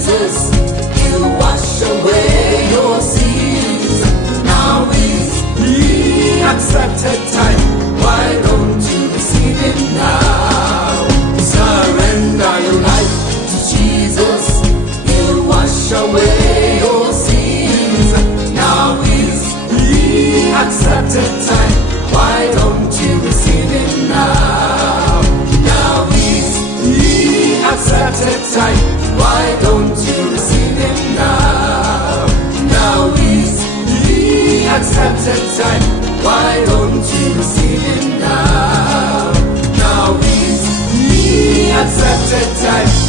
Jesus, you wash away your sins. Now is the accepted time. Why don't you receive him now? Surrender your life to Jesus. He'll wash away your sins. Now is the accepted time. Why don't you receive him now? Now is the accepted time. Why don't you receive him now? Now is the accepted time. Why don't you receive him now? Now is the accepted time.